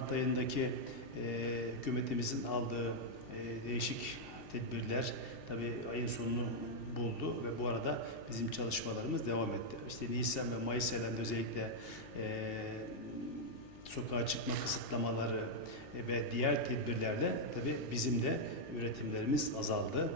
Mart ayındaki e, hükümetimizin aldığı e, değişik tedbirler tabii ayın sonunu buldu ve bu arada bizim çalışmalarımız devam etti. İşte Nisan ve Mayıs aylarında özellikle e, sokağa çıkma kısıtlamaları e, ve diğer tedbirlerle tabii bizim de üretimlerimiz azaldı.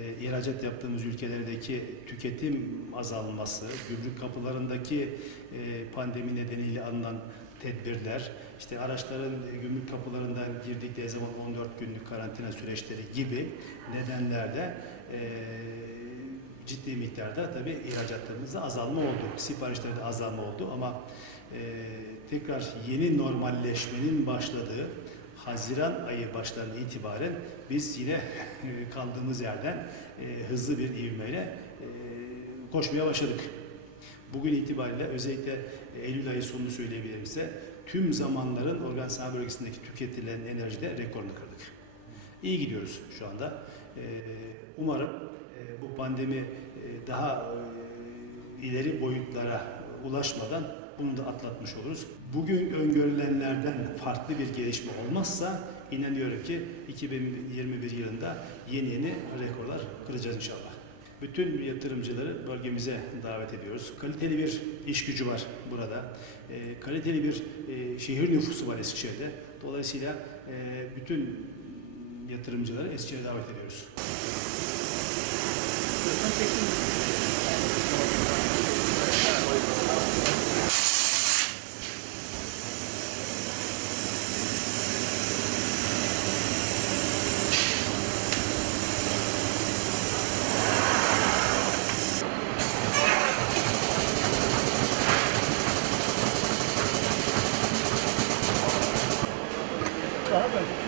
E, ihracat yaptığımız ülkelerdeki tüketim azalması, gümrük kapılarındaki e, pandemi nedeniyle alınan tedbirler, işte araçların gümrük kapılarından girdikleri zaman 14 günlük karantina süreçleri gibi nedenlerde e, ciddi miktarda tabii ihracatlarımızda azalma oldu. Siparişlerde azalma oldu ama e, tekrar yeni normalleşmenin başladığı Haziran ayı başlarına itibaren biz yine e, kaldığımız yerden e, hızlı bir ivmeyle e, koşmaya başladık. Bugün itibariyle özellikle Eylül ayı sonunu söyleyebilirim size tüm zamanların organ sanayi bölgesindeki tüketilen enerjide rekorunu kırdık. İyi gidiyoruz şu anda. Ee, Umarım e, bu pandemi e, daha e, ileri boyutlara ulaşmadan bunu da atlatmış oluruz. Bugün öngörülenlerden farklı bir gelişme olmazsa inanıyorum ki 2021 yılında yeni yeni rekorlar kıracağız inşallah. Bütün yatırımcıları bölgemize davet ediyoruz. Kaliteli bir iş gücü var burada. E, kaliteli bir e, şehir nüfusu var Eskişehir'de. Dolayısıyla e, bütün yatırımcıları Eskişehir'e davet ediyoruz. Starbucks.